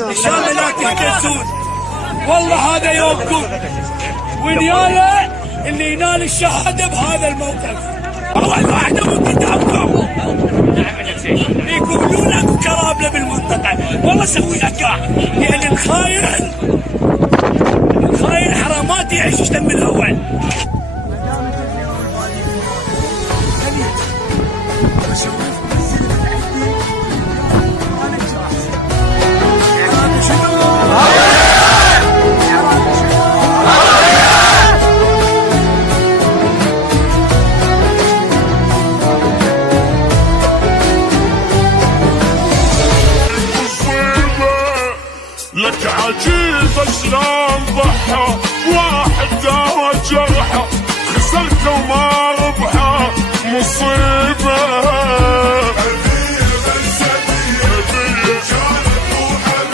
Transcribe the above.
ان شاء الله لا تهتزون. والله هذا يومكم، ونياله اللي ينال الشهاده بهذا الموقف. اول واحده منتدبكم يقولون اكو كرابله بالمنطقه، والله سوي اكاع، يعني الخاين حرامات يعيش دم الاول. لك عجيب شلون ضحى واحد داوى جرحه، خسرته وما ربحه مصيبه.